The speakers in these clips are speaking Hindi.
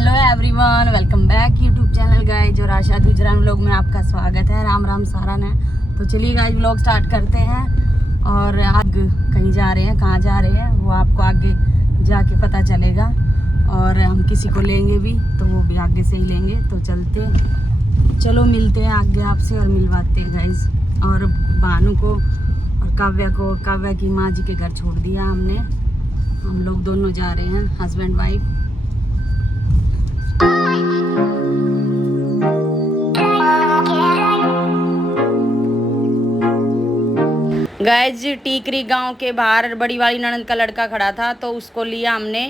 Hello everyone, welcome back YouTube channel guys और आशा गुजरान व्लॉग में आपका स्वागत है। राम राम सारा ने। तो चलिए गाइज व्लॉग स्टार्ट करते हैं और आज कहीं जा रहे हैं, कहाँ जा रहे हैं वो आपको आगे जाके पता चलेगा। और हम किसी को लेंगे भी तो वो भी आगे से ही लेंगे। तो चलो मिलते हैं आगे आपसे और मिलवाते हैं गाइज। और भानु को और काव्या की माँ जी के घर छोड़ दिया हमने। हम लोग दोनों जा रहे हैं, हस्बैंड वाइफ। गाइज टीकरी गांव के बाहर बड़ी वाली ननद का लड़का खड़ा था तो उसको लिया हमने।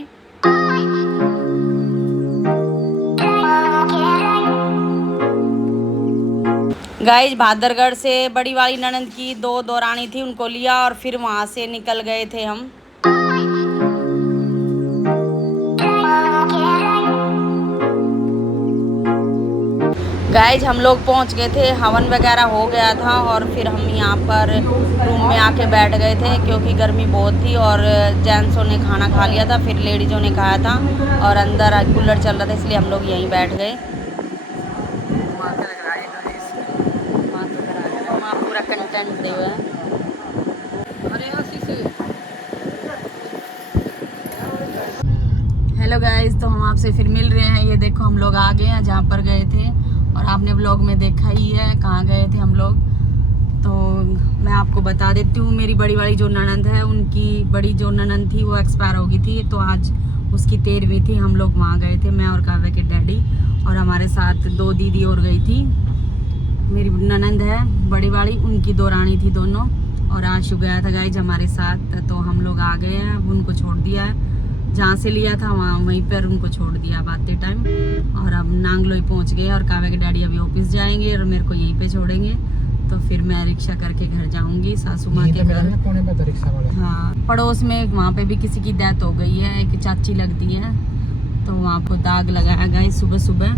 गाइज भादरगढ़ से बड़ी वाली ननद की दो दौरानी थी, उनको लिया और फिर वहां से निकल गए थे हम। गाइज हम लोग पहुंच गए थे, हवन वगैरह हो गया था और फिर हम यहाँ पर रूम में आके बैठ गए थे क्योंकि गर्मी बहुत थी। और जेंट्सों ने खाना खा लिया था, फिर लेडीज़ों ने खाया था और अंदर कूलर चल रहा था, इसलिए हम लोग यहीं बैठ गए। पूरा कंटेंट दे हुए हैं। हेलो गाइज, तो हम आपसे फिर मिल रहे हैं। ये देखो हम लोग आ गए हैं जहाँ पर गए थे और आपने व्लॉग में देखा ही है कहाँ गए थे हम लोग। तो मैं आपको बता देती हूँ, मेरी बड़ी वाली जो ननद है उनकी बड़ी जो ननद थी वो एक्सपायर हो गई थी, तो आज उसकी 13वीं थी। हम लोग वहाँ गए थे, मैं और काव्या के डैडी, और हमारे साथ 2 दीदी और गई थी। मेरी ननद है बड़ी वाली, उनकी 2 रानी थी दोनों। और आशु गया था गाइज हमारे साथ। तो हम लोग आ गए हैं, उनको छोड़ दिया है जहाँ से लिया था वहाँ, वहीं पर उनको छोड़ दिया आते टाइम। और अब नांगलोई पहुँच गए और काव्या के डैडी अभी ऑफिस जाएंगे और मेरे को यहीं पे छोड़ेंगे। तो फिर मैं रिक्शा करके घर जाऊंगी सासू माँ के घर। हाँ, पड़ोस में वहाँ पे भी किसी की डेथ हो गई है, एक चाची लगती है, तो वहाँ पर दाग लगाया गया सुबह सुबह,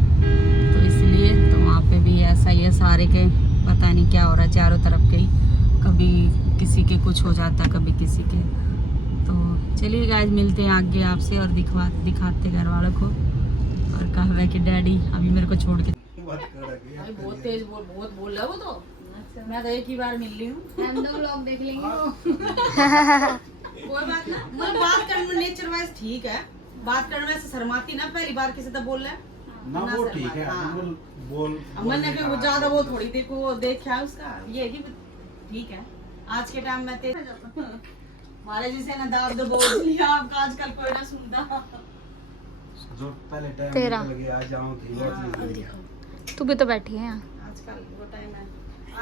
तो इसलिए तो वहाँ पे भी ऐसा ही है। सारे के पता नहीं क्या हो रहा है, चारों तरफ के ही, कभी किसी के कुछ हो जाता, कभी किसी के। तो चलिए गाइस मिलते हैं आगे आपसे और दिखाते घर वालों को। और काव्या के डैडी अभी मेरे को छोड़ के बहुत तेज बहुत बोल रहा है वो। तो मैं तो एक ही बार मिल रही हूँ, हम दो लोग देख लेंगे। कोई बात ना, मतलब बात करने में नेचर वाइज ठीक है, बात करने में शर्माती ना, पहली बार किसी से बोल रहा है ना, वो ठीक है। बोल मैंने फिर ज्यादा वो थोड़ी देखो वो देखा उसका, ये कि ठीक है। आज के टाइम में हमारे जिसे ना दाब दो बोल लिया, आपका आजकल कोई ना सुनता। जो पहले टाइम लगे आ जाऊं धीरे तू भी तो बैठी है आजकल वो टाइम है।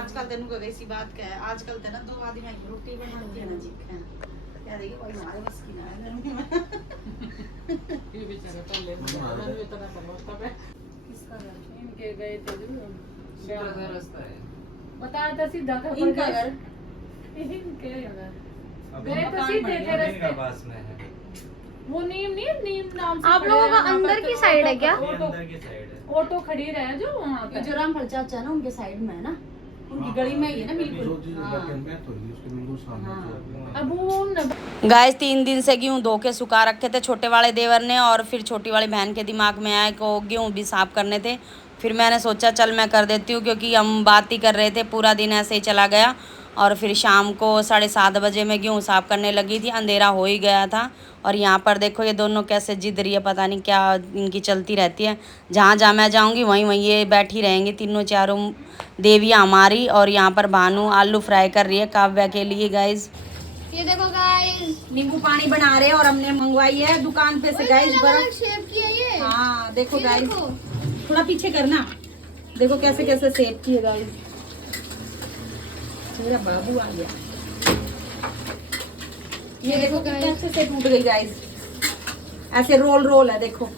आजकल तेनू को वैसी बात क्या है, आजकल ते ना 2 आदमी रोटी बनाती है ना जी क्या देखिए कोई हमारे बस की ना है। ये बेचारे पहले में इतना बनता है किसका घर, इनके गए थे जो रास्ता है बता रहा था सीधा था इनका घर, इनके घर गए तो सीधे थे रास्ते पास में है वो। नीम नाम से आप लोगों का अंदर की साइड है क्या? अंदर की साइड है, ऑटो खड़ी रहे जो वहां पे, जो रामफल चाचा है ना उनके साइड में है ना, उनकी गली में ही है ना बिल्कुल। अब वो गाइस 3 दिन से गेहूं धो के सुखा रखे थे छोटे वाले देवर ने, और फिर छोटी वाली बहन के दिमाग में आया को गेहूं भी साफ करने थे। फिर मैंने सोचा चल मैं कर देती हूँ, क्योंकि हम बात ही कर रहे थे, पूरा दिन ऐसे ही चला गया। और फिर शाम को 7:30 बजे में गेहूँ साफ करने लगी थी, अंधेरा हो ही गया था। और यहाँ पर देखो ये दोनों कैसे जिद रही है, पता नहीं क्या इनकी चलती रहती है। जहाँ मैं जाऊँगी वहीं ये बैठी रहेंगी, तीनों चारों देवियाँ हमारी। और यहाँ पर भानु आलू फ्राई कर रही है काव्या के लिए। गाइज ये देखो गाइस, नींबू पानी बना रहे हैं और हमने मंगवाई है दुकान पे से गाइज बर्फ शेप किया ये। हाँ देखो गाइज, थोड़ा पीछे करना, देखो कैसे कैसे शेप की है गाइज। मेरा बाबू आ गया, ये देखो कैसे से टूट गई गाइज, ऐसे रोल है देखो।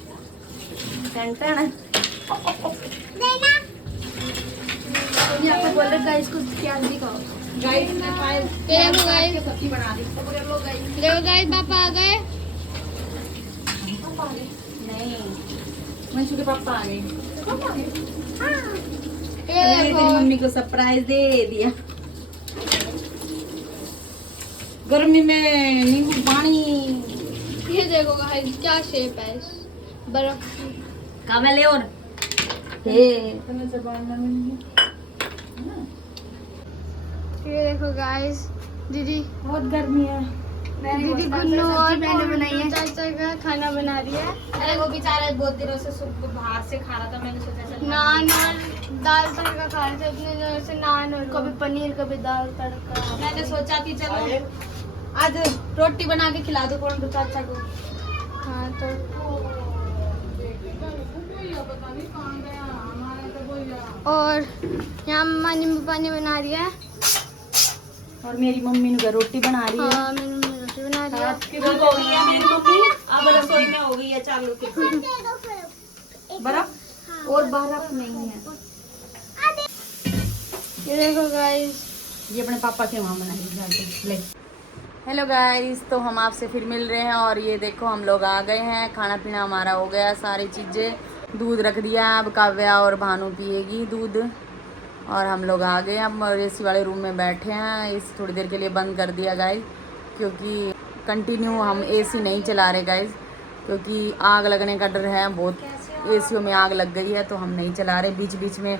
ये आपको बोल रहे गाइस को प्याज दिखाओ गाइस, ने पायल सब्जी बना दी। देखो गाइस पापा आ गए। नहीं मंशु के पापा आ गए। ये तेरी मम्मी को सरप्राइज दे दिया। गर्मी में नींबू पानी। ये देखो गाइस क्या शेप है इस बर्फ की। काम है ले और हे ये देखो गाइस, दीदी बहुत गर्मी है। दीदी गुन्नू और मैंने बनाई है। चाचा का खाना बना रही है। अरे वो बेचारा बहुत दिनों से बाहर से खा रहा था, मैंने सोचा चल नान और दाल तड़का खा रहे थे इतने दिनों से। नान और कभी पनीर कभी दाल तड़का। मैंने सोचा कि चलो आज रोटी बना के खिला दो कौन चाचा को। हाँ तो और यहाँ मम्मा नींबू पानी बना रही है और मेरी मम्मी ने रोटी बना रही है। हाँ मेरी मम्मी रोटी बना रही है। फिर हो गई है मेरी मम्मी, अब रसोई में हो गई है चालू फिर से। बर्फ और बर्फ नहीं है। ये देखो गाइस, ये अपने पापा के वहाँ बनाई जाके ले। हेलो गाइस, तो हम आपसे फिर मिल रहे हैं और ये देखो हम लोग आ गए हैं। खाना पीना हमारा हो गया, सारी चीज़ें, दूध रख दिया। अब काव्या और भानु पिएगी दूध और हम लोग आ गए। हम एसी वाले रूम में बैठे हैं। एसी थोड़ी देर के लिए बंद कर दिया गाइस, क्योंकि कंटिन्यू हम एसी नहीं चला रहे गाइस, क्योंकि आग लगने का डर है बहुत। एसीओ में आग लग गई है तो हम नहीं चला रहे, बीच बीच में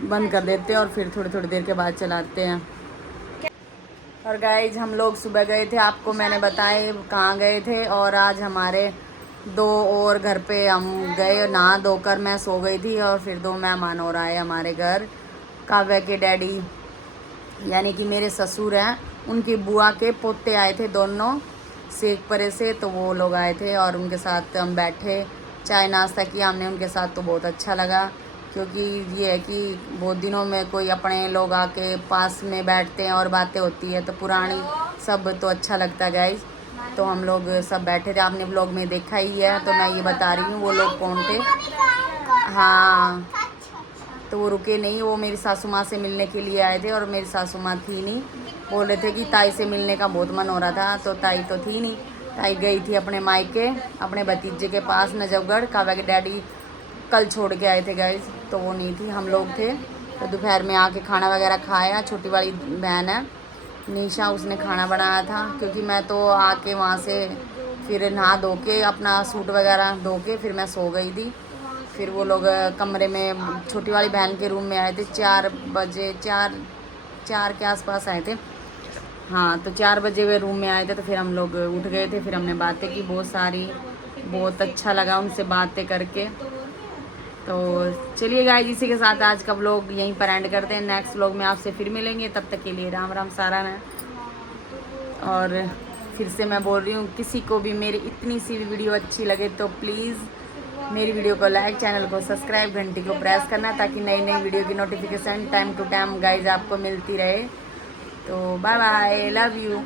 बंद कर देते हैं और फिर थोड़ी थोड़ी देर के बाद चलाते हैं। और गाइज हम लोग सुबह गए थे, आपको मैंने बताए कहाँ गए थे। और आज हमारे 2 और घर पे हम गए, नहा धोकर मैं सो गई थी और फिर 2 मेहमान और आए हमारे घर। काव्या के डैडी यानी कि मेरे ससुर हैं, उनकी बुआ के पोते आए थे दोनों शेखपुरे से, तो वो लोग आए थे और उनके साथ हम बैठे, चाय नाश्ता किया हमने उनके साथ। तो बहुत अच्छा लगा, क्योंकि ये है कि बहुत दिनों में कोई अपने लोग आके पास में बैठते हैं और बातें होती है, तो पुरानी सब तो अच्छा लगता है गाइज। तो हम लोग सब बैठे थे, आपने व्लॉग में देखा ही है, तो मैं ये बता रही हूँ वो लोग कौन थे। हाँ, तो वो रुके नहीं, वो मेरी सासू माँ से मिलने के लिए आए थे और मेरी सासू माँ थी नहीं। बोल रहे थे कि ताई से मिलने का बहुत मन हो रहा था, तो ताई तो थी नहीं। ताई गई थी अपने मायके, अपने भतीजे के पास नजफगढ़। काव्या के डैडी कल छोड़ के आए थे गाइज, तो वो नहीं थी, हम लोग थे। तो दोपहर में आके खाना वगैरह खाया। छोटी वाली बहन है निशा, उसने खाना बनाया था, क्योंकि मैं तो आके वहाँ से फिर नहा धो के अपना सूट वगैरह धो के फिर मैं सो गई थी। फिर वो लोग कमरे में छोटी वाली बहन के रूम में आए थे 4 बजे, 4 के आसपास आए थे। हाँ, तो 4 बजे वे रूम में आए थे, तो फिर हम लोग उठ गए थे। फिर हमने बातें की बहुत सारी, बहुत अच्छा लगा उनसे बातें करके। तो चलिए गाइस, इसी के साथ आज का व्लॉग यहीं पर एंड करते हैं। नेक्स्ट व्लॉग में आपसे फिर मिलेंगे, तब तक के लिए राम राम सारा है। और फिर से मैं बोल रही हूँ, किसी को भी मेरी इतनी सी भी वीडियो अच्छी लगे तो प्लीज़ मेरी वीडियो को लाइक, चैनल को सब्सक्राइब, घंटी को प्रेस करना, ताकि नई नई वीडियो की notification time to time guys आपको मिलती रहे। तो बाय बाय, लव यू।